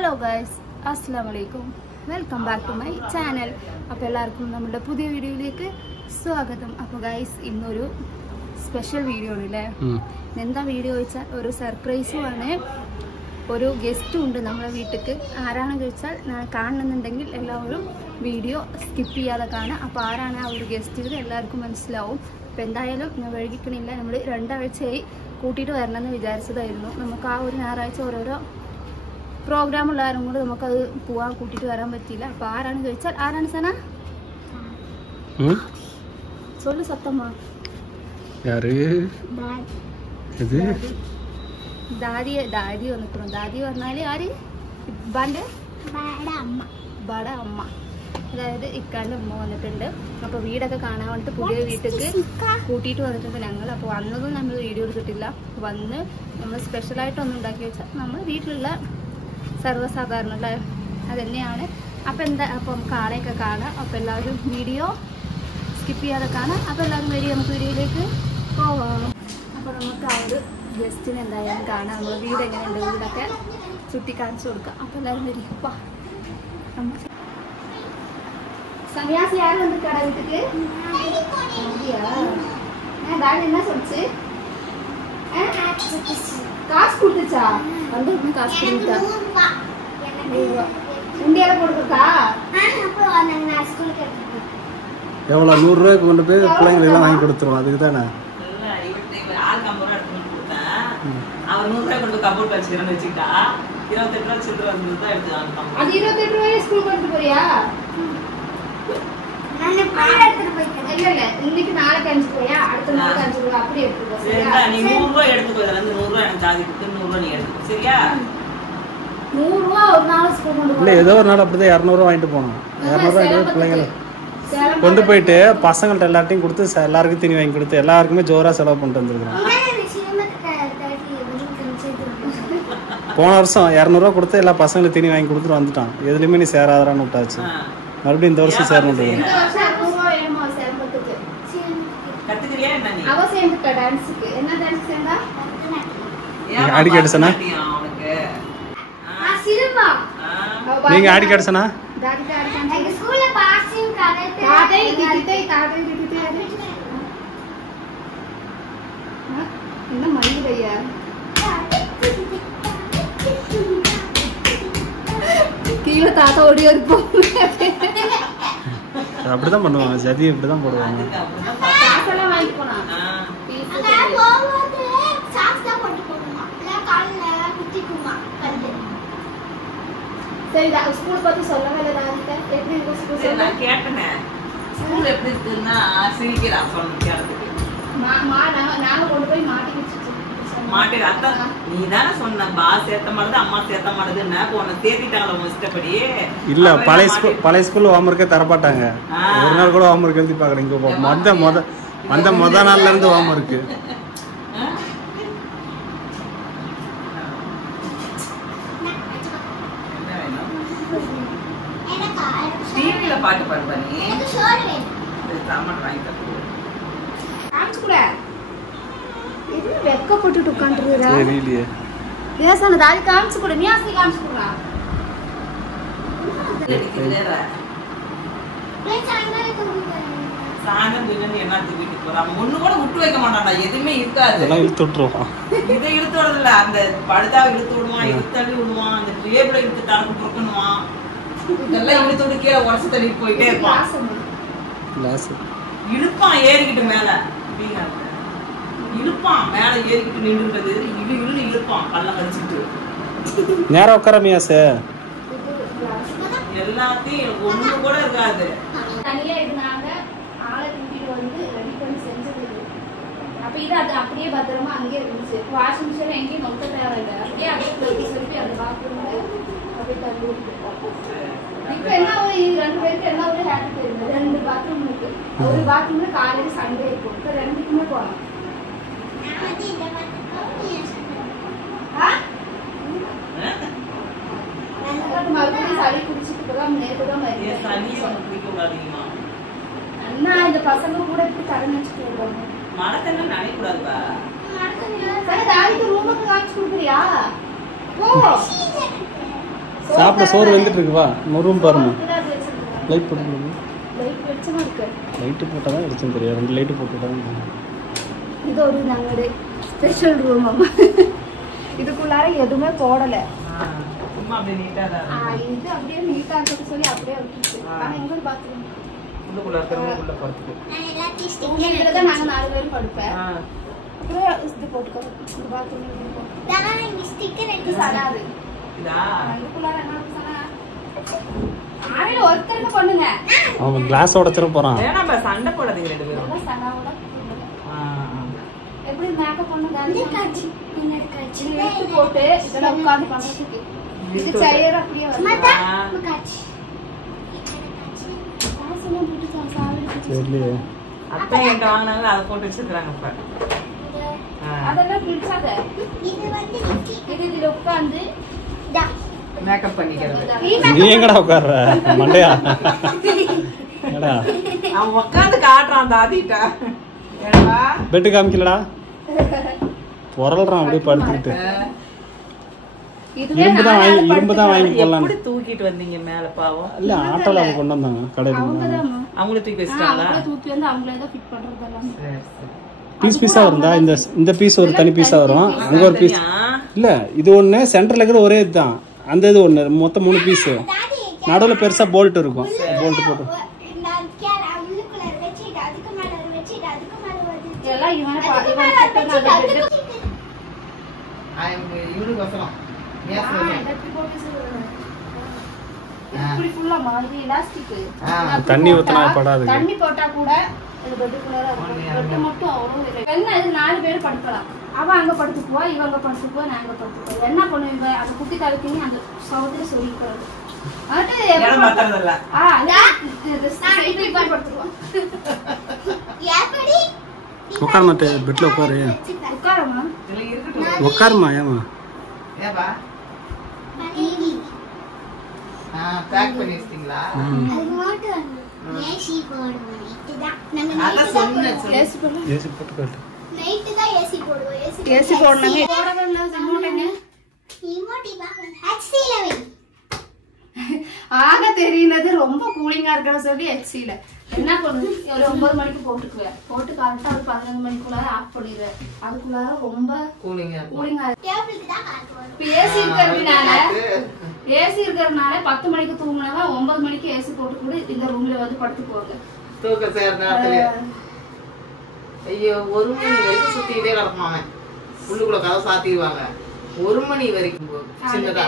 Hello guys, Assalamualaikum. Welcome back to my channel. അപ്പോൾ എല്ലാവർക്കും നമ്മുടെ പുതിയ വീഡിയോയിലേക്ക് സ്വാഗതം. അപ്പോൾ ഗൈസ് ഇന്നൊരു സ്പെഷ്യൽ വീഡിയോ ആണല്ലേ. എന്താ വീഡിയോ വെച്ചാൽ ഒരു സർപ്രൈസും ആണ്. ഒരു ഗസ്റ്റും ഉണ്ട് നമ്മുടെ വീട്ടിലേക്ക്. ആരാണെന്ന് ചോദിച്ചാൽ കാണണമെന്നുണ്ടെങ്കിൽ എല്ലാവരും വീഡിയോ സ്കിപ്പ് ചെയ്യാതെ കാണാം. അപ്പോൾ ആരാണ് ആ ഒരു ഗസ്റ്റ് എല്ലാവർക്കും മനസ്സിലാവും. അപ്പോൾ എന്തായാലും ഞാൻ വൈകിക്കണില്ല. നമ്മൾ 2 ആഴ്ചയായി കൂട്ടിയിട്ട് വരണമെന്ന് വിചാരിച്ചതായിരുന്നു. നമുക്ക് ആ ഒരു ഞായറാഴ്ച ഓരോരോ പ്രോഗ്രാമുള്ള ആരും കൂടെ നമുക്കത് പോവാൻ കൂട്ടിയിട്ട് വരാൻ പറ്റിയില്ല. അപ്പോൾ ആരാണെന്ന് ചോദിച്ചാൽ ആരാണ് സന? சொல்லு சத்தமா. யாரு? இது ദാദി വന്നിട്ടുണ്ട്. ദാദി പറഞ്ഞാല് ആര്? ഇബ്ബാന്റെ ബട അമ്മ, അതായത് ഇക്കാന്റെ അമ്മ വന്നിട്ടുണ്ട്. അപ്പൊ വീടൊക്കെ കാണാൻ വേണ്ടിട്ട് പുതിയ വീട്ടിലേക്ക് കൂട്ടിയിട്ട് വന്നിട്ടുണ്ട് ഞങ്ങൾ. അപ്പോൾ വന്നതും നമ്മൾ വീഡിയോ എടുത്തിട്ടില്ല. വന്ന് നമ്മൾ സ്പെഷ്യലായിട്ടൊന്നും ഉണ്ടാക്കി വെച്ചാൽ നമ്മൾ വീട്ടിലുള്ള സർവ്വസാധാരണ അതുതന്നെയാണ്. അപ്പം അപ്പം നമുക്ക് ആളെയൊക്കെ കാണാം. അപ്പോൾ എല്ലാവരും വീഡിയോ സ്കിപ്പ് ചെയ്യാതെ കാണാം. അപ്പോൾ എല്ലാവരും വരി, നമുക്ക് വീഡിയോയിലേക്ക് പോവാം. അപ്പോൾ നമുക്ക് ആ ഒരു ഗസ്റ്റിന് എന്തായാലും കാണാം. നമ്മൾ വീട് എങ്ങനെയുണ്ട് വീടൊക്കെ ചുറ്റി കാണിച്ചു കൊടുക്കാം. അപ്പോൾ എല്ലാവരും വരി. சன்னியாசி யாரு வந்து கடை வீட்டுக்கு? என்ன சொல்லுச்சு? காசு கொடுத்துச்சா? வந்து காசு கொடுத்தா இந்தியால கொடுத்துருக்கா? எவ்வளோ 100 ரூபாய்க்கு கொண்டு போய் பிள்ளைங்களுக்கு எல்லாம் வாங்கி கொடுத்துருவோம். அதுக்கு தானே அவர் 100 ரூபாய் கொண்டு கபோர்ட் வச்சுக்கிறேன்னு வச்சுக்கிட்டா 28 ரூபாய் சில்லறை வந்து தான் எடுத்துக்கலாம். அது 28 ரூபாய் ஸ்கூல் கொண்டு போறியா? இல்ல இன்னைக்கு நாளைக்கு 5 ரூபாயா, அடுத்த நாளைக்கு 5 ரூபாய் அப்படி எடுத்துக்கோ. சரியா? நீ 100 ரூபாய் எடுத்துக்கோ. இதுல இருந்து 100 ரூபாய் எனக்கு ஜாதி கொடுத்து 100 ரூபாய் நீ எடுத்துக்கோ. சரியா? 100 ரூபாய் ஒரு நாள் ஸ்கூல் கொண்டு போ. இல்லை ஏதோ ஒரு நாள் அப்படிதான் 200 ரூபா வாங்கிட்டு போனோம். 200 ரூபாய் பிள்ளைங்க கொண்டு போயிட்டு பசங்கள்ட்ட எல்லார்ட்டையும் கொடுத்து எல்லாருக்கும் தீனி வாங்கி கொடுத்து எல்லாருக்குமே ஜோரா செலவு பண்ணிட்டு வந்துருக்கோம். போன வருஷம் 200 ரூபா கொடுத்து எல்லா பசங்களுக்கு தீனி வாங்கி கொடுத்துட்டு வந்துட்டான். எதுலையுமே நீ சேராதரான்னு விட்டாச்சு. மறுபடியும் இந்த வருஷம் சேரணும். ஆடி கேட்டுச்சனா? நீங்க ஆடி கேட்டுச்சனா? என்ன மணியா கீழே தாத்தா ஓடி இருப்போம். அப்படிதான் பண்ணுவாங்க. சரி இப்படிதான் போடுவாங்க. சரி ஸ்கூல் பத்தி சொல்லவே இல்லை. எப்படி இருக்கு ஸ்கூல்? நான் கேட்டேன் ஸ்கூல் எப்படி இருக்குன்னா சிரிக்கிறா சொல்லுறதுக்கு. நாங்க கொண்டு போய் மாட்டி வச்சுட்டு மாட்டேன். அதான் நீ தானே சொன்ன பா சேர்த்த மாட்டது அம்மா சேர்த்த மாட்டதுன்னா உன்னை சேர்த்திட்டாங்களா உன் இஷ்டப்படி? இல்ல பழைய ஸ்கூல்ல ஹோம்ஒர்க்கே தரப்பாட்டாங்க. ஒரு நாள் கூட ஹோம்ஒர்க் எழுதி பார்க்கல. இங்க முத நாள்ல இருந்து ஹோம்ஒர்க். டிவில பாட்டு பாடுவா நீ? சாமான் வாங்கி தரேன். காமிச்சு கூட இது வெக்கப்பட்டு உட்கார்ந்துருக்கா? தெரியலையே. ஏசான தாடி காமிச்சு கூட. நீ ஆசி காமிச்சு கூட. சாயந்தரம் பின்னாடி என்னத்துக்கு வீட்டுக்கு போறான்? ஒண்ணு கூட விட்டு வைக்க மாட்டான்டா. எதுவுமே இருக்காது. இதெல்லாம் இழுத்து விட்டுருவான். இதை இழுத்து விடுறதில்ல. அந்த படுதாவை இழுத்து விடுவான், இழுத்து தள்ளி விடுவான், அந்த டேபிளை இழுத்து தரப்பு பொறுக்கணுவான். இதெல்லாம் இழுத்து விட்டு கீழே உடச்சு தள்ளிட்டு போயிட்டே இருப்பான். இழுப்பான் ஏறிக்கிட்டு மேல. இழுப்பான் மேல ஏறிக்கிட்டு நின்றுன்றது இழுப்பான் கல்ல கடிச்சிட்டு. நேரா உட்காரமியா சார்? எல்லாத்தையும் ஒண்ணு கூட இருக்காது. தனியா இருந்தாங்க. ஆளை கூட்டிட்டு வந்து ரெடி பண்ணி செஞ்சது. அப்ப இது அது அப்படியே பத்திரமா அங்கேயே இருந்துச்சு. வாஷிங் மிஷின் எங்கேயும் நொக்க தேவையில்லை. அப்படியே அப்படியே சொல்லி அந்த பாத்ரூம்ல அப்படியே தள்ளி விட்டுருக்கோம். இப்ப என்ன ஒரு 2 பேருக்கு என்ன ஒரு ஹேப்பி தெரியுது. 2 பாத்ரூம் இருக்கு. ஒரு பாத்ரூம்ல காலையில சண்டே இருக்கும். இப்ப 2க்குமே போகலாம். மறுபடியும் சளி குடிச்சிட்டு இப்பதான் நேற்றுதான் அண்ணா இந்த பசங்க கூட இப்படி கடை நினைச்சிட்டு வருவாங்க. மழை தண்ணி நினைக்கூடாதுப்பா. சரி தாரிக்கு ரூமுக்கு காமிச்சு கொடுக்குறியா? ஓ சாப்பிட சோறு வந்துட்டு இருக்கு வா ரூம் பாருமா லைட் போட்டு லைட் வெளிச்சமா இருக்கு லைட்டு போட்டால் தான் வெளிச்சம் தெரியும் 2 லைட்டு போட்டுட்டாங்க இது ஒரு நாங்களோட ஸ்பெஷல் ரூம் அம்மா இதுக்குள்ளார எதுவுமே போடல சும்மா அப்படியே நீட்டா தான் இது அப்படியே நீட்டா இருக்குன்னு சொல்லி அப்படியே விட்டுச்சு ஆனா எங்க ஒரு பாத்ரூம் உள்ளுக்குள்ள இருக்கிறவங்க படுத்துக்கு இதுலதான் நாங்க 4 பேரும் படுப்பேன் அப்புறம் இது போட்டுக்கோ இந்த பாத்ரூம் இது சனாது இதா இதுக்குள்ளார என்ன சனா ஆயில ஒருத்தருக்கு பண்ணுங்க அவன் கிளாஸ் உடைச்சிட போகிறான் வேணாம் சண்டை போடாதீங்க 2 பேரும் எல்லாம் சனாவோட எப்படி மேக்கப் பண்ணுங்க எடுத்து போட்டு இதெல்லாம் உட்காந்து பண்றதுக்கு இது சேர் அப்படியே தெரியலையே அத்தை என்கிட்ட வாங்கினாங்க அதை போட்டு வச்சிருக்காங்க இப்ப அதெல்லாம் பிடிச்சாத இது இதுல உட்காந்து மேக்கப் பண்ணிக்கிறது நீ எங்கடா உட்கார்ற மண்டையா ஏடா அவன் உட்காந்து காட்டுறான் அந்த ஆதிட்டா ஏடா பெட்டு காமிக்கலடா புரள்றான் அப்படியே படுத்துக்கிட்டு இரும்பு தான் வாங்கி போடலாம் எப்படி தூக்கிட்டு வந்தீங்க மேல பாவம் இல்ல ஆட்டோல அவங்க கொண்டு வந்தாங்க கடையில அவங்களே தூக்கி வச்சிட்டாங்களா தூக்கி வந்து அவங்களே தான் ஃபிட் பண்றது எல்லாம் பீஸா இருந்தா இந்த பீஸ் ஒரு தனி பீஸா வரும் அங்க ஒரு பீஸ் இல்ல இது ஒண்ணு சென்டர்ல இருக்கிற ஒரே இதுதான் அந்த இது ஒண்ணு மொத்தம் 3 பீஸ் நடுவுல பெருசா போல்ட் இருக்கும் போல்ட் போட்டு எல்லாம் இவனை இப்படி ஃபுல்லா மாதிரி எலாஸ்டிக் தண்ணி ஊத்துனா படாது தண்ணி போட்டா கூட இது பெட்டுக்குள்ள பெட்டு மட்டும் அவ்வளவு என்ன இது 4 பேர் படுக்கலாம் அவன் அங்க படுத்துக்குவா இவங்க படுத்துக்குவா நாங்க படுத்துக்குவோம் என்ன பண்ணுவீங்க அந்த குட்டி தவிர்த்தீங்க அந்த சவுத்துல சொல்லிக்கிறது உட்கார மாட்டேன் பெட்ல உட்காரு உட்காரமா உட்காருமா ஏமா பேக் பண்ணி வச்சிட்டீங்களா ஏசி போட்டு காட்டு ஏசி போடணுங்க ஆக தெரியுனது ரொம்ப கூலிங்கா இருக்கிற சொல்லி ஹெச்சில என்ன பண்ணுது ஒரு 9 மணிக்கு போட்டுக்குவேன் போட்டு கரெக்டா ஒரு 11 மணிக்குள்ளார ஆஃப் பண்ணிடுவேன் அதுக்குள்ளார ரொம்ப கூலிங்கா ஏசி இருக்கிறதுனால 10 மணிக்கு தூங்கினவா 9 மணிக்கு ஏசி போட்டு கூட இந்த ரூம்ல வந்து படுத்துக்குவாங்க தூக்க சேர் நேரத்துல ஐயோ 1 மணி வரைக்கும் சுத்திட்டே கிடப்பாங்க உள்ளுக்குள்ள கதை சாத்திடுவாங்க 1 மணி வரைக்கும் சின்னதா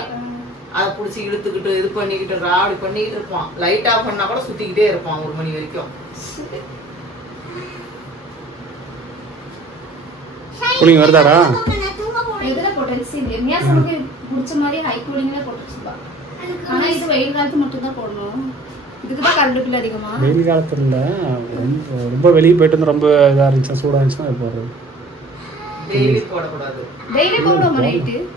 அதை பிடிச்சி இழுத்துக்கிட்டு இது பண்ணிக்கிட்டு ராடி பண்ணிக்கிட்டு இருப்பான் லைட் ஆஃப் பண்ணா கூட சுத்திக்கிட்டே இருப்பான் 1 மணி வரைக்கும் கூலிங் வருதாடா எதுல போட்டுச்சு எம்யாசனுக்கு பிடிச்ச மாதிரி ஹை கூலிங்ல போட்டுச்சுப்பா ஆனா இது வெயில் காலத்து மட்டும் தான் போடணும் இதுக்குதான் கரண்ட் பில் அதிகமா வெயில் காலத்துல இல்ல ரொம்ப வெளியே போயிட்டு வந்து ரொம்ப இதா இருந்துச்சு சூடா இருந்துச்சுன்னா போடுறது டெய்லி போடக்கூடாது டெய்லி போடுவோம்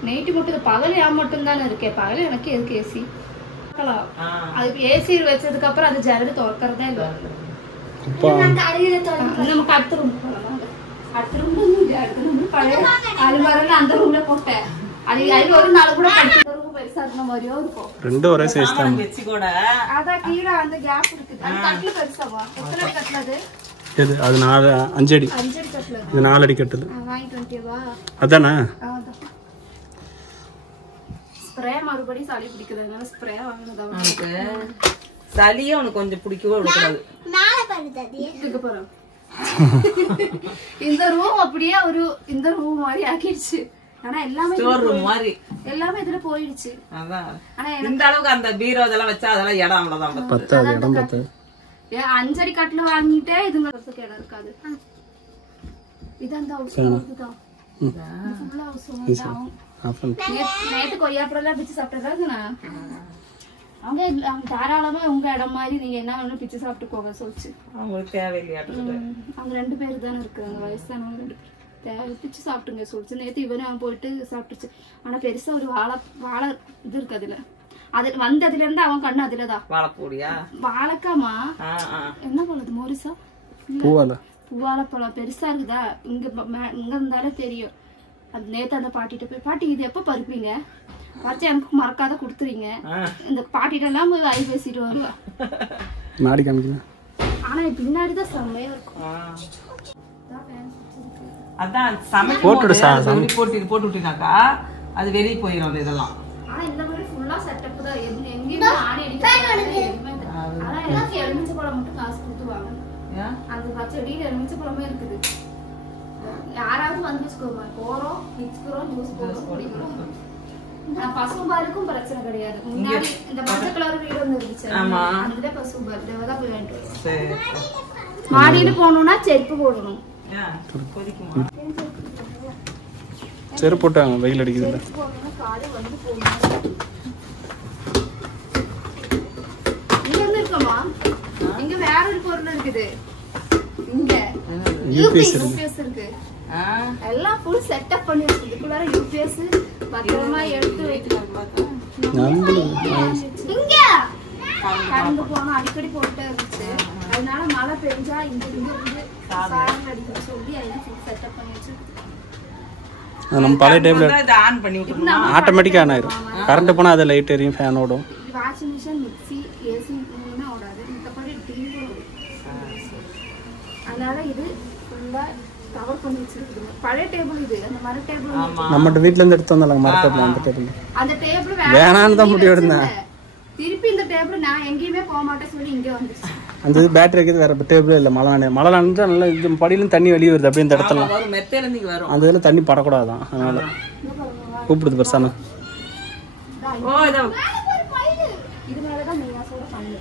நைட்டு மட்டும் பகல் ஏன் மட்டும் தானே இருக்கேன் பகல் எனக்கு எதுக்கு ஏசி அதுக்கு ஏசி வச்சதுக்கு அப்புறம் அது ஜரடு திறக்கிறதா இல்ல நமக்கு அடுத்த ரூம் போகலாம் அடுத்த ரூம் பழைய அலுமாரில அந்த ரூம்ல போட்டேன் அது ஒரு நாள் கூட பெருசா இருந்த மாதிரியோ இருக்கும் ரெண்டும் ஒரே சைஸ் தான் வெச்சி கூட அதான் கீழே அந்த கேப் இருக்குது அந்த கட்டில பெருசாவா எத்தனை கட்டலது இது அது 5 அடி 5 அடி கட்டல இது 4 அடி கட்டது வாங்கிட்டு வந்துட்டியவா அதானே ஸ்ப்ரே மறுபடியும் சளி பிடிக்குதுனால ஸ்ப்ரே வாங்கினதா சளியே உனக்கு கொஞ்சம் பிடிக்கவே விடக்கூடாது இதுக்கு போறோம் இந்த ரூம் அப்படியே ஒரு இந்த ரூம் மாதிரி ஆக்கிடுச்சு ஆனா எல்லாமே ஸ்டோர் ரூம் மாதிரி எல்லாமே இதுல போயிடுச்சு அதான் ஆனா இந்த அளவுக்கு அந்த பீரோ அதெல்லாம் வச்சா அதெல்லாம் இடம் அவ்வளவுதான் பத்தாது இடம் பத்தாது 5 அடி கட்டில வாங்கிட்டே இதுங்களுக்கு இடம் இருக்காது இது அந்த ஹவுஸ் தான் ஃபுல்லா ஹவுஸ் நேத்து கொய்யாப்பழம் பிச்சு சாப்பிட்டதா அவங்க தாராளமா உங்க இடம் மாதிரி நீங்க என்ன வேணும் பிச்சு சாப்பிட்டு போக சொல்லிச்சு அவங்களுக்கு தேவையில்லையா அவங்க 2 பேர் தானே இருக்காங்க வயசானவங்க 2 பேர் பிச்சு சாப்பிட்டுங்க சொல்லிச்சு நேற்று இவனே அவன் போயிட்டு சாப்பிட்டுச்சு ஆனா பெருசா ஒரு வாழை இது இருக்கு அதுல அது வந்ததுல இருந்து அவன் கண்ணு அதுலதான் வாழைப்பூடியா வாழைக்காமா என்ன பழது மோரிசா பூவாழைப்பழம் பெருசா இருக்குதா இங்க இருந்தாலே தெரியும் அது நேத்து அந்த பாட்டிட்ட போய் பாட்டி இது எப்ப பறிப்பீங்க பறிச்சு எனக்கு மறக்காத கொடுத்துறீங்க. இந்த பாட்டிட்ட எல்லாம் போய் வாய் பேசிட்டு வருவேன். மாடி காமிக்கலாம். ஆனா பின்னாடிதான் செம்மையா இருக்கும். அதான் சமைக்கும் போட்டு விட்டீங்கக்கா அது வெளியே போயிடும் இதெல்லாம். ஆனா இந்த மாதிரி ஃபுல்லா செட்டப் தான். எங்கேயுமே ஆணி அடிக்க. ஆனா எனக்கு எலுமிச்சை பழம் மட்டும் காசு கொடுத்து வாங்கணும். அந்த பச்சடியில் எலுமிச்சை பழமே இருக்குது. யாராவது வந்து வச்சுக்கோங்க, போறோம் மிக்ஸ்கிறோம் ஜூஸ் போடுறோம் குடிக்கிறோம். பசும்பாலுக்கும் பிரச்சனை கிடையாது. முன்னாடி இந்த பச்சை கலர் வீடு ஒன்று இருந்துச்சு, அதுல பசும்பால் தான் போய் வாங்கிட்டு வருவோம். மாடியில போகணும்னா செருப்பு போடணும். செருப்பு போட்டாங்க, வெயில் அடிக்குது. காடு வந்து போகணும். இங்க இருந்து இருக்கமா, இங்க வேற ஒரு பொருள் இருக்குது. இங்க யூபிஎஸ் இருக்கு. எல்லாம் ஃபுல் செட்டப் பண்ணி வச்சிருக்குள்ளார யூபிஎஸ் பத்திரமா எடுத்து வைக்கிறாங்க. இங்க கரண்ட் போனா அடிக்கடி போட்டே இருந்துச்சு. அதனால மழை பெஞ்சா இங்க இருந்து சாரல் அடிக்க சொல்லி எல்லாம் ஃபுல் செட்டப் பண்ணி வச்சிருக்கு. நம்ம பழைய டைப்ல ஆன் பண்ணி விட்டுறோம், ஆட்டோமேட்டிக்கா ஆன் ஆயிரும். கரண்ட் போனா அது லைட் எரியும், ஃபேன் ஓடும். வாஷிங் மிஷின், மிக்ஸி, ஏசி மூணுமே ஓடாது. மத்தபடி டிவி ஓடும். அதனால இது ஃபுல்லா கவர் பண்ணி வச்சிருக்குது. பழைய டேபிள் இது. அந்த மர டேபிள் நம்ம வீட்ல இருந்து எடுத்து வந்தாங்க மர டேபிள். அந்த டேபிள் வேணான்னு தான் முடி எடுத்தேன். திருப்பி இந்த டேபிள் நான் எங்கேயுமே போக மாட்டேன் சொல்லி இங்கே வந்துச்சு. அந்த இது பேட்டரி இருக்குது, வேற டேபிள் இல்லை. மழை நனைஞ்சா நல்லா இது படியிலும் தண்ணி வெளியே வருது. அப்படியே இந்த இடத்துல அந்த இதில் தண்ணி படக்கூடாதான். அதனால கூப்பிடுது பெருசான. இது மேலதான் மெய்யாசோட பண்ணு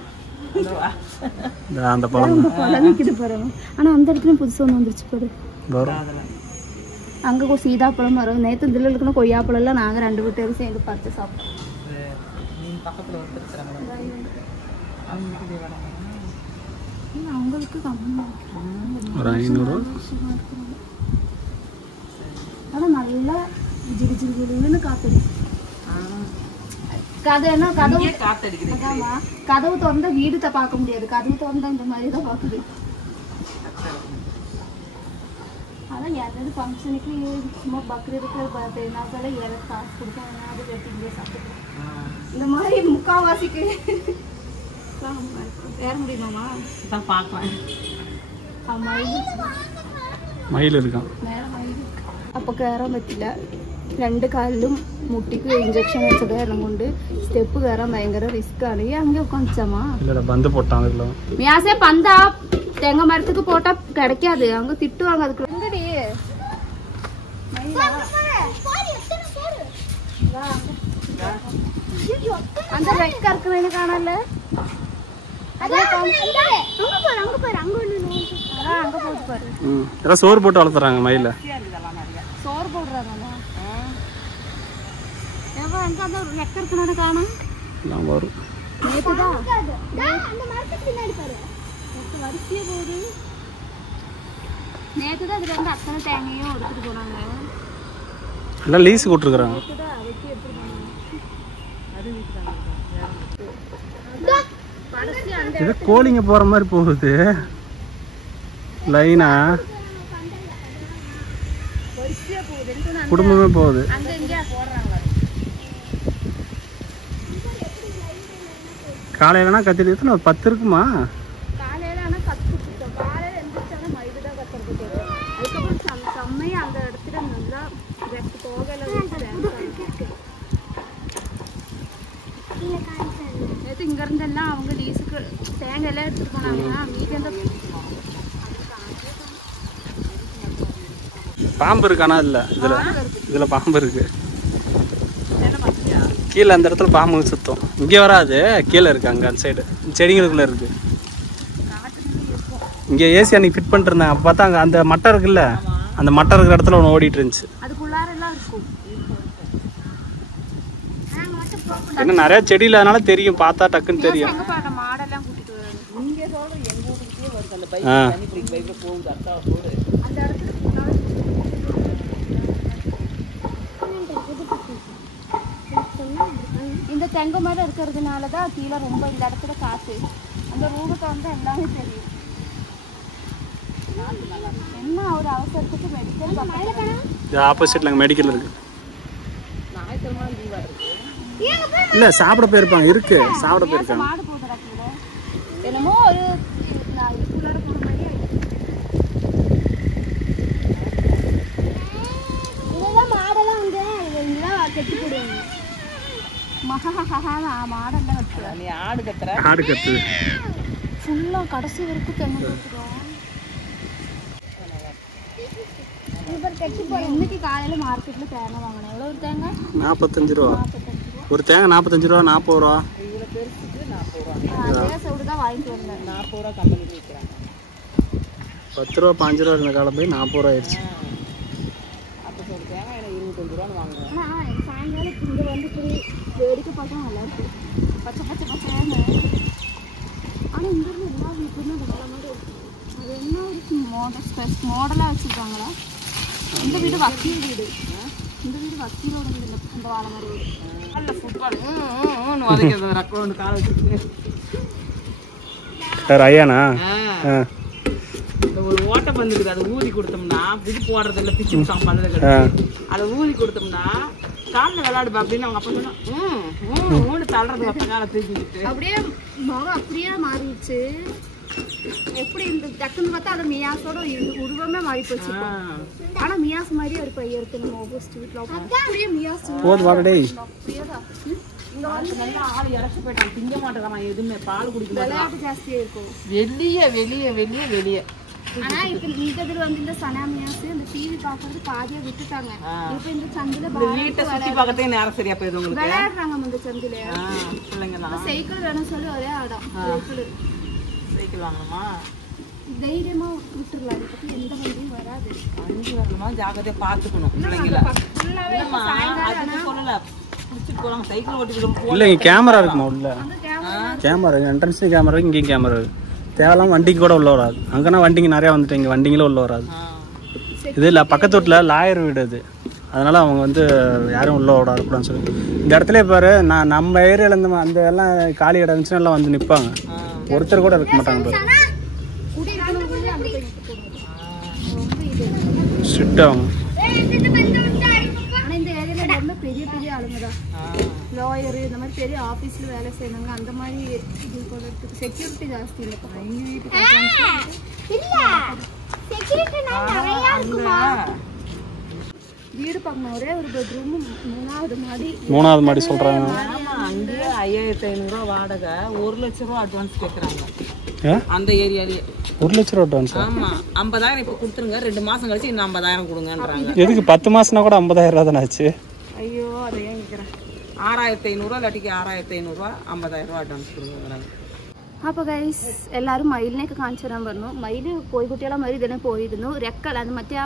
அந்த பழம் பாருங்க. ஆனா அந்த இடத்துல புதுசு ஒன்று வந்துருச்சு பாரு. அங்க சீதாப்பழம் வரும். நேற்று இதில் இருக்கிற கொய்யாப்பழம் எல்லாம் நாங்க 2 பேரும் சேர்ந்து பார்த்து சாப்பிட்டோம். அவங்களுக்கு ஒரு 500. ஆனா நல்லா ஜிகு ஜிகுன்னு காத்தடிக்கும். கதவு திறந்தா வீடு பார்க்க முடியாது. கதவு திறந்தா இந்த மாதிரி தான் பார்க்குது. அதான் யாராவது ஃபங்க்ஷனுக்கு சும்மா பக்ரீதுக்கு பர்த்டேனால யாராவது காசு கொடுத்தாங்க, அது வெட்டிங்க சாப்பிடுவோம். இந்த மாதிரி முக்காவாசிக்கு ஏற முடியுமாமா? தான் பார்க்கலாம். மயில் இருக்கான். அப்போ കയറാൻ പറ്റില്ല. 2 കാലിലും മുട്ടിക്ക് ഇഞ്ചക്ഷൻ വെച്ചത് കാരണം കൊണ്ട് സ്റ്റെപ്പ് കയറാൻ ഭയങ്കര റിസ്ക് ആണ്. ഈ അങ്ങ് ഉட்காந்துச்சாமா? இல்லடா பந்து போட்டாங்க இல்ல. மியாசே பந்தா தேங்க மரத்துக்கு போட்டா கிடைக்காது. அங்க திட்டுவாங்க அதுக்கு. எங்கடி மயிலா அந்த ரெக்க இருக்குறேன்னு காணல. அதே அங்க பாரு அங்க ஒண்ணு அங்க போட்டு பாரு. எல்லாம் சோறு போட்டு வளர்த்துறாங்க மயில. சோறு போடுறாங்க. ஏவா அங்க அந்த ரெக்க இருக்குறேன்னு காணோம். நான் வரும். நேத்துதா அந்த மார்க்கெட் பின்னாடி பாரு. நேத்து வரிசையா போகுது. நேத்துதா அதுல இருந்து அத்தனை தேங்காயும் எடுத்துட்டு போனாங்க. எல்லாம் லீஸ் கொடுத்துருக்காங்க. நேத்துதா வெட்டி எடுத்துட்டு போனாங்க. அது விக்கிறாங்க. இது கோழிங்க போற மாதிரி போகுது லைனா. குடும்பமே போகுது. காலையிலனா கத்திரி எத்தனை 10 இருக்குமா? காலையில ஆனா கத்துக்கிட்டோம். காலையில எந்திரிச்சானா மயில்தான் கத்துறது. அதுக்கப்புறம் செம்மையா அந்த இடத்துல நல்லா வெட்டு தோகையில நேற்று இங்க இருந்தெல்லாம் அவங்க லீஸுக்கு தேங்காய் எல்லாம் எடுத்துட்டு போனாங்க. மீதி அந்த பாம்பு இருக்கானா? இல்ல இதுல பாம்பு இருக்கு. கீழே அந்த இடத்துல பாம்பு சுத்தம். இங்கே வராது, கீழே இருக்கு. அங்கே அந்த சைடு செடிங்களுக்குள்ள இருக்கு. இங்கே ஏசி அன்னைக்கு ஃபிட் பண்ணிட்டு இருந்தாங்க. அப்போ பார்த்தா அங்கே அந்த மட்டை இருக்குல்ல, அந்த மட்டை இருக்கிற இடத்துல ஒன்று ஓடிட்டு இருந்துச்சு. என்ன நிறைய செடியில் அதனால தெரியும், பார்த்தா டக்குன்னு தெரியும். இந்த தெங்க மரம் இருக்கிறதுனால தான் கீழே ரொம்ப இந்த இடத்துல காற்று. அந்த ரூமுக்கு வந்து எல்லாமே தெரியும். என்ன ஒரு அவசரத்துக்கு மெடிக்கல் ஆப்போசிட்ல மெடிக்கல் இருக்கு. இல்ல சாப்பிட போயிருப்பாங்க. இருக்கு சாப்பிட போயிருக்காங்க. மாடு போதுடா கீழ. என்னமோ ஒரு நான் இதுக்குள்ளார போற மாதிரி இதெல்லாம் மாடெல்லாம் வந்து இதெல்லாம் கட்டி போடுவாங்க. மாடெல்லாம் கட்டுற நீ ஆடு கத்துற ஆடு கத்து ஃபுல்லா கடைசி வரைக்கும் தென்னை போட்டுரும். இன்னைக்கு காலையில மார்க்கெட்ல தேங்காய் வாங்கினேன். எவ்வளோ ஒரு தேங்காய்? 45 ரூபா ஒரு தேங்காய். 45 ரூபா 40 ரூபா. இவ்வளோ பெருசுக்கு 40 ரூபா. அதே சவுடு தான் வாங்கிட்டு வந்தேன். 40 ரூபா கம்பெனிக்கு விற்கிறாங்க. 10 ரூபா 5 ரூபா இருந்த காலம் போய் 40 ரூபா ஆயிடுச்சு. அப்போ ஒரு தேங்காய் எனக்கு 25 ரூபான்னு வாங்குவேன். ஆனால் சாயங்காலம் இங்கே வந்து இப்படி வேடிக்கை பார்த்தா நல்லா இருக்கு. பச்சை பச்சை பச்சைன்னு. ஆனால் இங்கிருந்து எல்லா வீட்லையுமே அந்த வேலை மாதிரி இருக்கு. அது என்ன ஒரு மாடலாக வச்சுருக்காங்களா? இந்த வீடு வக்கீல் வீடு. இந்த வீடு வக்கீலோட வீடு. இந்த வாழை மாதிரி வீடு. நல்ல ஃபுட்பால் வதைக்கிறது ரக்கோண்டு காலை வச்சுட்டு ஐயாண்ணா ஒரு ஓட்டப்பந்து இருக்குது. அதை ஊதி கொடுத்தோம்னா புது போடுறது இல்லை, பிச்சு பல்ல கிடையாது. அதை ஊதி கொடுத்தோம்னா காலில் விளையாடுப்பா அப்படின்னு அவங்க அப்பா சொன்னா மூணு தள்ளுறது ஒத்த காலை தூக்கிக்கிட்டு அப்படியே முகம் அப்படியே மாறிடுச்சு. எப்படி இந்த டக்குன்னு பார்த்தா அதை மியாஸோட உருவமே மாறி போச்சு. ஆனா மியாஸ் மாதிரி ஒரு பையன் இருக்கு நம்ம ஆப்போசிட் வீட்டுல. அப்படியே மியாஸ் போது வாடடே. அப்படியேதான் இங்க வந்து நல்லா ஆள் இறச்சி போயிட்டான். திங்க மாட்டேங்கிறான், எதுவுமே பால் குடிக்க விளையாட்டு ஜாஸ்தியா இருக்கும். வெளியே வெளியே வெளியே வெளியே. ஆனா இப்ப இந்த வந்து இந்த சனா மியாஸ் இந்த டிவி பாக்குறது பாதியா விட்டுட்டாங்க. இப்ப இந்த சந்தில வீட்டை சுத்தி பார்க்கறதே நேரம் சரியா போயிடும் உங்களுக்கு. விளையாடுறாங்க இந்த சந்தில பிள்ளைங்க. சைக்கிள் வேணும் சொல்லி ஒரே ஆடம். சைக்கிள் வாங்கணுமா? தைரியமா விட்டுறலாம். இதை பத்தி எந்த வண்டியும் வராது. வண்டி வரணுமா ஜாக்கிரதையா பார்த்துக்கணும் பிள்ளைங்கள. சொல்லல பிடிச்சிட்டு போறாங்க சைக்கிள் ஓட்டிட்டு. இல்லை இங்கே கேமரா இருக்குமா உள்ள? கேமரா என்ட்ரன்ஸ்லேயும் கேமரா இருக்கு, இங்கேயும் கேமரா இருக்கு. தேவையில்லாம வண்டிக்கு கூட உள்ள வராது. அங்கன்னா வண்டிங்க நிறையா வந்துட்டு இங்கே வண்டிங்களும் உள்ள வராது. இது இல்லை பக்கத்து வீட்டில் லாயர் வீடு அது. அதனால அவங்க வந்து யாரும் உள்ள விடாதுக்கூடாதுன்னு சொல்லி இந்த இடத்துல பாரு. நம்ம ஏரியாவில் இந்த அந்த எல்லாம் காலி இடம் இருந்துச்சுன்னா எல்லாம் வந்து நிற்பாங்க. ஒருத்தர் கூட இருக்க மாட்டாங்க பாரு. ஸ்ட்ரிக்ட் அவங்க. ஆனா இந்த ஏரியால ரொம்ப பெரிய பெரிய ஆளுங்கதான் லாயரு இந்த மாதிரி பெரிய ஆபீஸ்ல வேலை செய்யறாங்க. அந்த மாதிரி இது போறதுக்கு செக்யூரிட்டி ஜாஸ்தி இல்லை. வீடு பார்க்கணும். ஒரே ஒரு பெட்ரூம் 3வது மாடி சொல்றாங்க. அங்கே 5500 ரூபா வாடகை, 1 லட்சம் ரூபா அட்வான்ஸ் கேட்கறாங்க அந்த ஏரியாலயே. 1 லட்சம் ரூபா அட்வான்ஸ்? ஆமா 50000 இப்ப கொடுத்துருங்க, 2 மாசம் கழிச்சு இன்னும் 50000 கொடுங்கன்றாங்க. எதுக்கு 10 மாசம்னா கூட 50000 ரூபா தானே ஆச்சு. ஐயோ அதை ஏன் கேட்குறேன். 6500 ரூபா இல்லாட்டிக்கு 6500 ரூபா 50000 ரூபா அட்வான்ஸ் கொடுங்கறாங்க. അപ്പോൾ ഗൈസ് എല്ലാവരും മയിലിനെയൊക്കെ കാണിച്ചു തരാൻ പറഞ്ഞു. മയിൽ കോഴിക്കുട്ടികളെ മയിൽ ഇതിനെ പോയിരുന്നു. രക്കല അത് മറ്റേ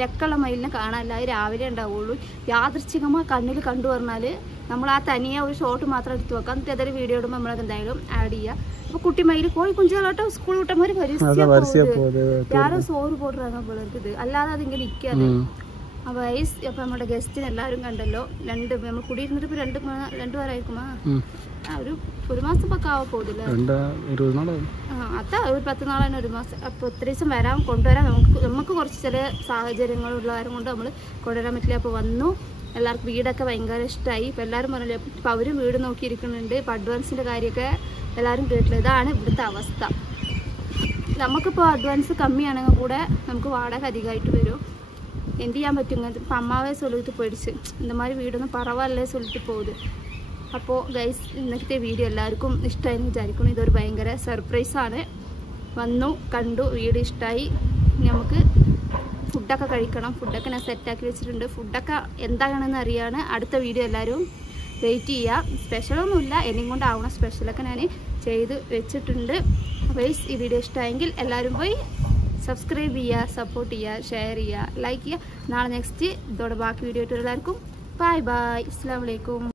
രക്കുള്ള മയിലിനെ കാണാനില്ല. അത് രാവിലെ ഉണ്ടാവുള്ളൂ. യാദൃച്ഛികமாக കണ്ണിൽ കണ്ടു പറഞ്ഞാൽ നമ്മൾ ആ തനിയെ ഒരു ഷോട്ട് മാത്രം എടുത്ത് വെക്കാം. എന്നിട്ട് ഏതൊരു വീഡിയോ ഇടുമ്പോൾ നമ്മളത് എന്തായാലും ആഡ് ചെയ്യുക. അപ്പോൾ കുട്ടി മയിൽ கோழி குஞ்சுகளாட்டம் ஸ்கூல் விட்ட மாதிரி வரிசையா போகுது. யாரும் சோறு போடுறாங்க போல இருக்குது. அல்லாതെ അതിങ്ങനെ നിൽക്കാതെ. അപ്പോൾ ഗൈസ് അപ്പോൾ നമ്മുടെ ഗസ്റ്റിന് എല്ലാവരും കണ്ടല്ലോ. നമ്മൾ കുടിയിരുന്നിട്ട് ഇപ്പോൾ 2 വാരമായിരിക്കുമാ. ഒരു മാസം പക്കം ആവാൻ പോകുന്നില്ല. അതാ ഒരു 10 നാളാണ്, 1 മാസം. അപ്പോൾ ഒത്തിരി ദിവസം വരാൻ കൊണ്ടുവരാൻ നമുക്ക് കുറച്ച് ചില സാഹചര്യങ്ങളുള്ളവരും കൊണ്ട് നമ്മൾ കൊണ്ടുവരാൻ പറ്റില്ല. അപ്പോൾ വന്നു. എല്ലാവർക്കും വീടൊക്കെ ഭയങ്കര ഇഷ്ടമായി. ഇപ്പോൾ എല്ലാവരും പറഞ്ഞില്ലേ, ഇപ്പോൾ അവരും വീട് നോക്കിയിരിക്കുന്നുണ്ട്. ഇപ്പോൾ അഡ്വാൻസിൻ്റെ കാര്യമൊക്കെ എല്ലാവരും കേട്ടില്ല. ഇതാണ് ഇവിടുത്തെ അവസ്ഥ. നമുക്കിപ്പോൾ അഡ്വാൻസ് കമ്മിയാണെങ്കിൽ കൂടെ നമുക്ക് വാടക അധികമായിട്ട് വരും. എന്ത് ചെയ്യാൻ പറ്റും? இப்போ அம்மாவே சொல்லிட்டு போயிடுச்சு, இந்த மாதிரி வீடொന്നും பரவாயில்ல சொல்லிட்டு போகுது. അപ്പോൾ ഗൈസ് ഇന്നത്തെ വീഡിയോ എല്ലാവർക്കും ഇഷ്ടമായെന്ന് വിചാരിക്കണം. ഇതൊരു ഭയങ്കര സർപ്രൈസാണ്. വന്നു കണ്ടു, വീട് ഇഷ്ടമായി. നമുക്ക് ഫുഡൊക്കെ കഴിക്കണം. ഫുഡൊക്കെ ഞാൻ സെറ്റാക്കി വെച്ചിട്ടുണ്ട്. ഫുഡൊക്കെ എന്താണെന്ന് അറിയാണ്. അടുത്ത വീഡിയോ എല്ലാവരും വെയിറ്റ് ചെയ്യുക. സ്പെഷ്യലൊന്നുമില്ല, എന്നെയും കൊണ്ടാവുന്ന സ്പെഷ്യലൊക്കെ ഞാൻ ചെയ്ത് വെച്ചിട്ടുണ്ട്. ഗൈസ് ഈ വീഡിയോ ഇഷ്ടമായെങ്കിൽ എല്ലാവരും പോയി സബ്സ്ക്രൈബ് ചെയ്യുക, സപ്പോർട്ട് ചെയ്യുക, ഷെയർ ചെയ്യുക, ലൈക്ക് ചെയ്യുക. നാളെ നെക്സ്റ്റ് ഇതോടെ ബാക്കി വീഡിയോ ആയിട്ട് എല്ലാവർക്കും ബൈ ബൈ. അസ്സലാമു അലൈക്കും.